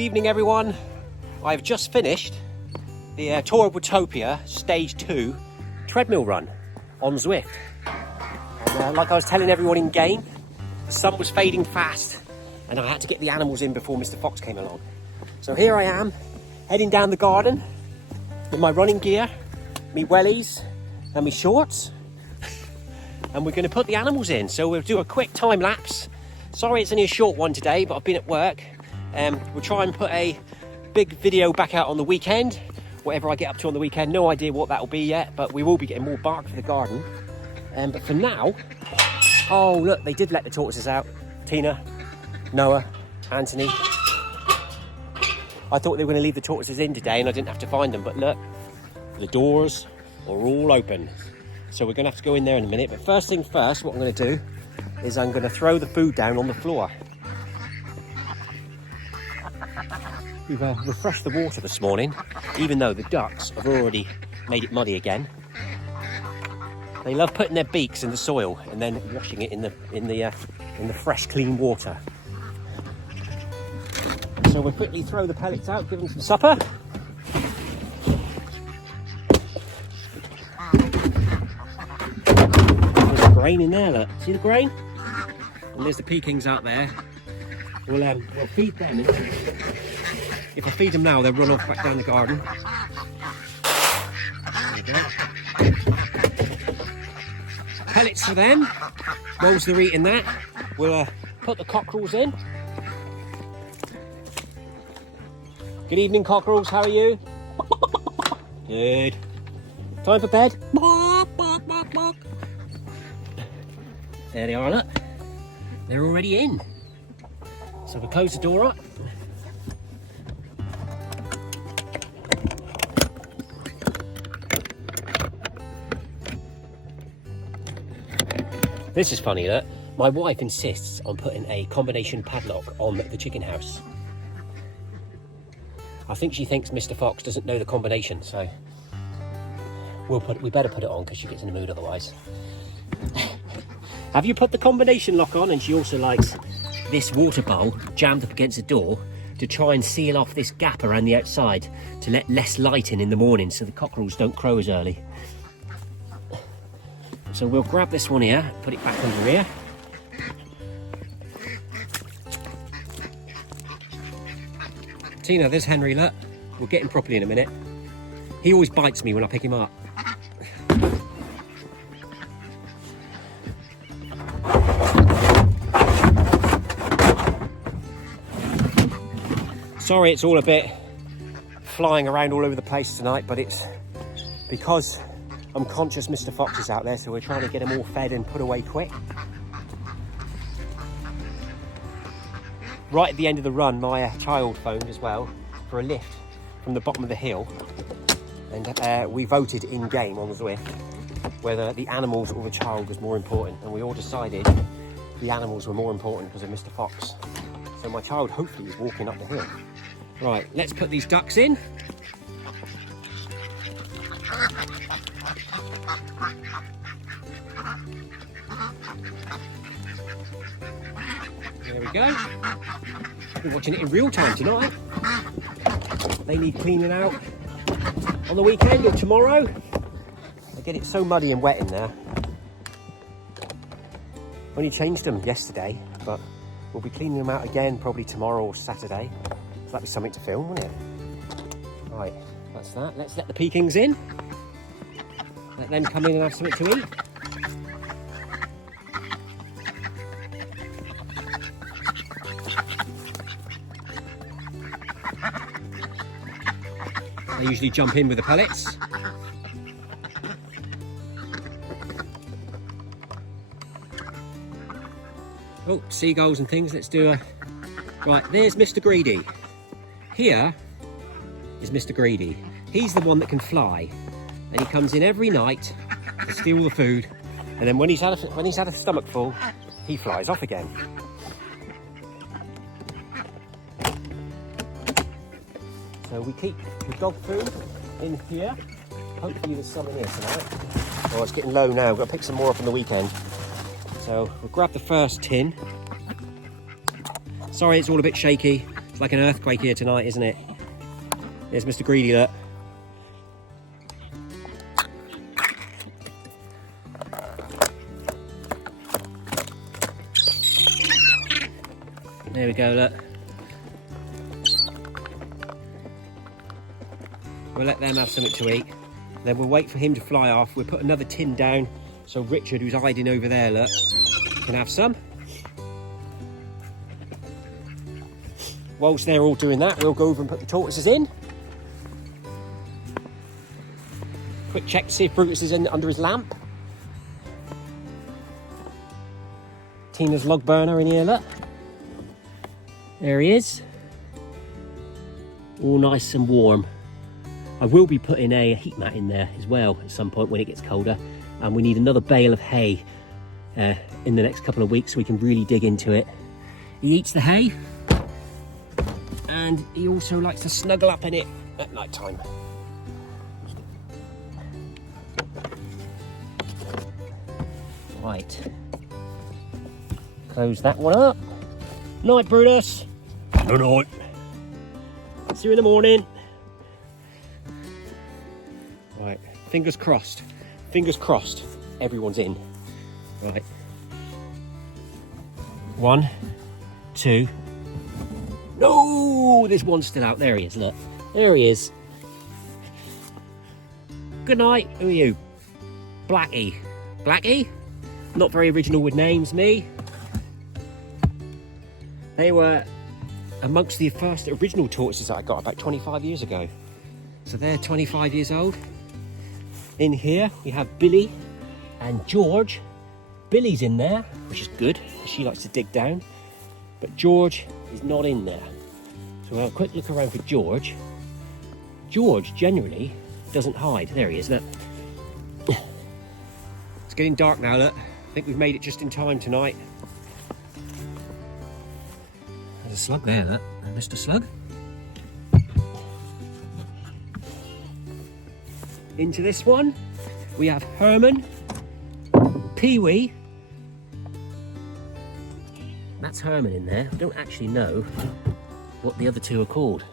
evening, everyone. I've just finished the Tour of Watopia Stage 2 treadmill run on Zwift. And like I was telling everyone in game, the sun was fading fast and I had to get the animals in before Mr. Fox came along. So here I am, heading down the garden with my running gear, me wellies and me shorts. And we're going to put the animals in. So we'll do a quick time lapse. Sorry it's only a short one today, but I've been at work. We'll try and put a big video back out on the weekend. Whatever I get up to on the weekend, no idea what that'll be yet, but we will be getting more bark for the garden. But for now, oh look, they did let the tortoises out. Tina, Noah, Anthony. I thought they were going to leave the tortoises in today and I didn't have to find them, but look, the doors are all open. So we're going to have to go in there in a minute. But first thing first, what I'm going to do is I'm going to throw the food down on the floor. We've refreshed the water this morning, even though the ducks have already made it muddy again. They love putting their beaks in the soil and then washing it in the fresh, clean water. So we'll quickly throw the pellets out, give them some supper. There's a grain in there, look. See the grain? And there's the Pekings out there. We'll feed them. If I feed them now, they'll run off back down the garden. There we go. Pellets for them. Whilst they're eating that, we'll put the cockerels in. Good evening, cockerels. How are you? Good. Time for bed. There they are, look. They're already in. So we'll close the door up. This is funny, look. My wife insists on putting a combination padlock on the chicken house. I think she thinks Mr. Fox doesn't know the combination, so we better put it on because she gets in the mood otherwise. Have you put the combination lock on? And she also likes this water bowl jammed up against the door to try and seal off this gap around the outside to let less light in the morning so the cockerels don't crow as early. So we'll grab this one here, put it back under here. Tina, there's Henry, look. We'll get him properly in a minute. He always bites me when I pick him up. Sorry it's all a bit flying around all over the place tonight, but it's because I'm conscious Mr. Fox is out there, so we're trying to get him all fed and put away quick. Right at the end of the run, my child phoned as well for a lift from the bottom of the hill. And we voted in-game on the Zwift whether the animals or the child was more important. And we all decided the animals were more important because of Mr. Fox. So my child hopefully is walking up the hill. Right, let's put these ducks in. There we go. I've been watching it in real time tonight. They need cleaning out on the weekend or tomorrow. I get it so muddy and wet in there. Only changed them yesterday, but we'll be cleaning them out again probably tomorrow or Saturday. So that'd be something to film, wouldn't it? Right, that's that. Let's let the Pekings in. Let them come in and have something to eat. I usually jump in with the pellets. Oh, seagulls and things. Let's do a... Right, there's Mr. Greedy. Here is Mr. Greedy. He's the one that can fly. And he comes in every night to steal the food. And then when he's had a stomach full, he flies off again. So we keep the dog food in here. Hopefully there's some in here tonight. Oh, it's getting low now. We've got to pick some more up on the weekend. So we'll grab the first tin. Sorry, it's all a bit shaky. It's like an earthquake here tonight, isn't it? There's Mr. Greedy, look. There we go, look. We'll let them have something to eat. Then we'll wait for him to fly off. We'll put another tin down so Richard, who's hiding over there, look, can have some. Whilst they're all doing that, we'll go over and put the tortoises in. Quick check to see if Brutus is in under his lamp. Tina's log burner in here, look. There he is. All nice and warm. I will be putting a heat mat in there as well at some point when it gets colder. And we need another bale of hay in the next couple of weeks so we can really dig into it. He eats the hay. And he also likes to snuggle up in it at night time. Right. Close that one up. Night, Brutus. Good night. See you in the morning. Right. Fingers crossed. Fingers crossed. Everyone's in. Right. 1, 2. No, there's one still out. There he is, look. There he is. Good night. Who are you? Blackie. Blackie? Not very original with names, me. They were amongst the first original tortoises that I got about 25 years ago. So they're 25 years old. In here, we have Billy and George. Billy's in there, which is good. She likes to dig down. But George is not in there. So we'll have a quick look around for George. George generally doesn't hide. There he is, look. It's getting dark now, look. I think we've made it just in time tonight. There's a slug there, look. Mr. Slug. Into this one, we have Herman, Pee-wee. That's Herman in there. I don't actually know what the other two are called.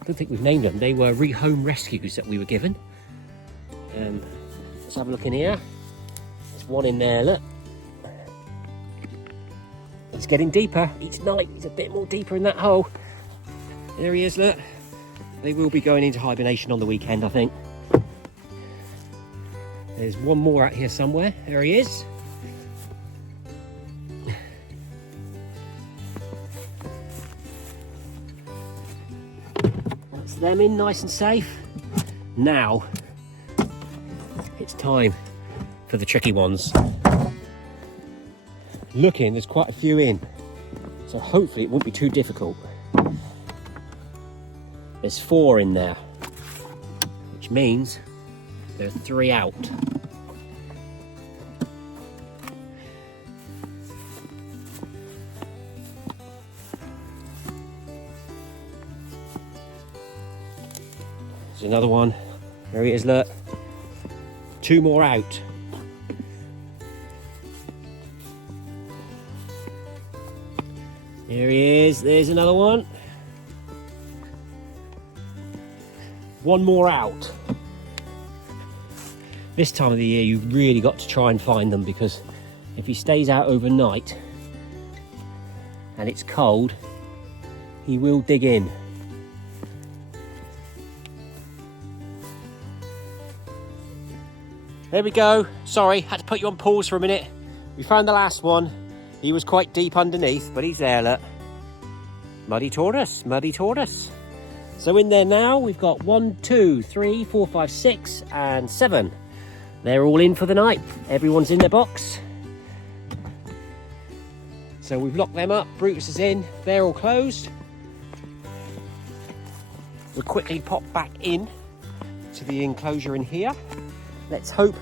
I don't think we've named them. They were rehome rescues that we were given. Let's have a look in here. There's one in there, look. He's getting deeper each night. He's a bit more deeper in that hole. There he is, look. They will be going into hibernation on the weekend, I think. There's one more out here somewhere. There he is. That's them in nice and safe. Now, it's time for the tricky ones. Looking, there's quite a few in. So hopefully it won't be too difficult. There's 4 in there, which means there are 3 out. There's another one. There he is, look. 2 more out. There he is. There's another one. 1 more out. This time of the year, you've really got to try and find them, because if he stays out overnight and it's cold, he will dig in. There we go. Sorry, had to put you on pause for a minute. We found the last one. He was quite deep underneath, but he's there, look. Muddy tortoise, muddy tortoise. So in there now, we've got 1, 2, 3, 4, 5, 6, and 7. They're all in for the night. Everyone's in their box. So we've locked them up. Brutus is in. They're all closed. We'll quickly pop back in to the enclosure in here. Let's hope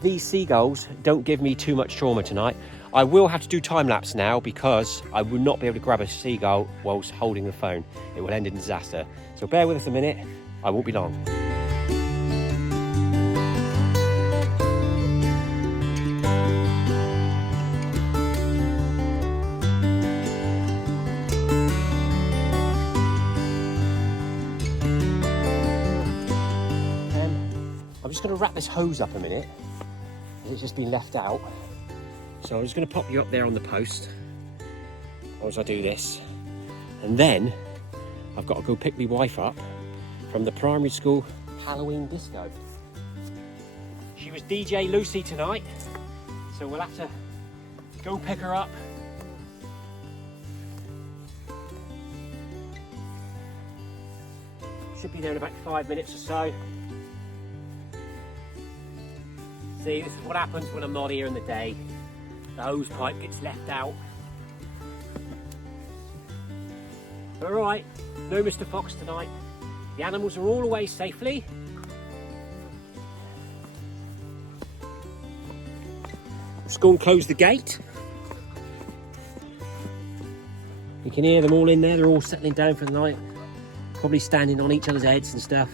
these seagulls don't give me too much trauma tonight. I will have to do time lapse now because I will not be able to grab a seagull whilst holding the phone. It will end in disaster. So bear with us a minute. I won't be long. just going to wrap this hose up a minute. It's just been left out. So I'm just going to pop you up there on the post as I do this. And then I've got to go pick my wife up from the primary school Halloween disco. She was DJ Lucy tonight, so we'll have to go pick her up. Should be there in about 5 minutes or so. See, this is what happens when I'm not here in the day. The hose pipe gets left out. Alright, no Mr. Fox tonight. The animals are all away safely. Just go and close the gate. You can hear them all in there, they're all settling down for the night. Probably standing on each other's heads and stuff,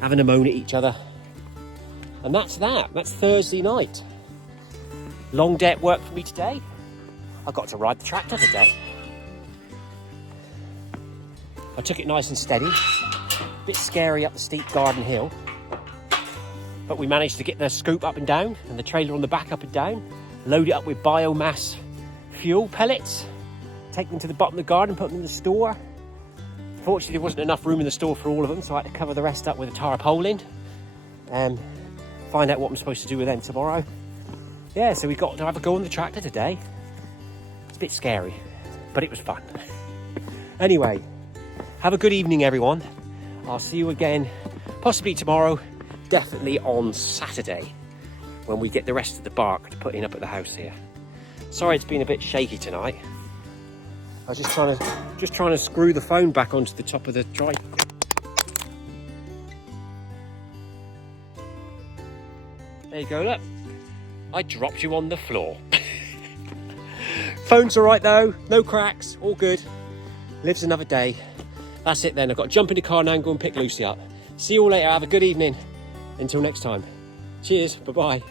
having a moan at each other. And that's Thursday night. Long day at work for me today. I got to ride the tractor today. I took it nice and steady. A bit scary up the steep garden hill. But we managed to get the scoop up and down and the trailer on the back up and down. Load it up with biomass fuel pellets. Take them to the bottom of the garden, put them in the store. Fortunately, there wasn't enough room in the store for all of them, so I had to cover the rest up with a tarpaulin. Find out what I'm supposed to do with them tomorrow. Yeah, so we got to have a go on the tractor today. It's a bit scary, but it was fun. Anyway, have a good evening, everyone. I'll see you again, possibly tomorrow, definitely on Saturday, when we get the rest of the bark to put in up at the house here. Sorry it's been a bit shaky tonight. I was just trying to screw the phone back onto the top of the tripod. There you go, look. I dropped you on the floor. Phone's all right though, no cracks, all good. Lives another day. That's it then, I've got to jump in the car now and go and pick Lucy up. See you all later, have a good evening. Until next time. Cheers, bye-bye.